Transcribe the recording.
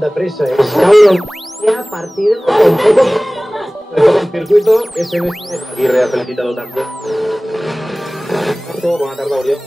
tanta presa. Cabrón. Ya partido. Con poco. El circuito, SMS. Aguirre ha felicitado también. Buena tarde, Oriol.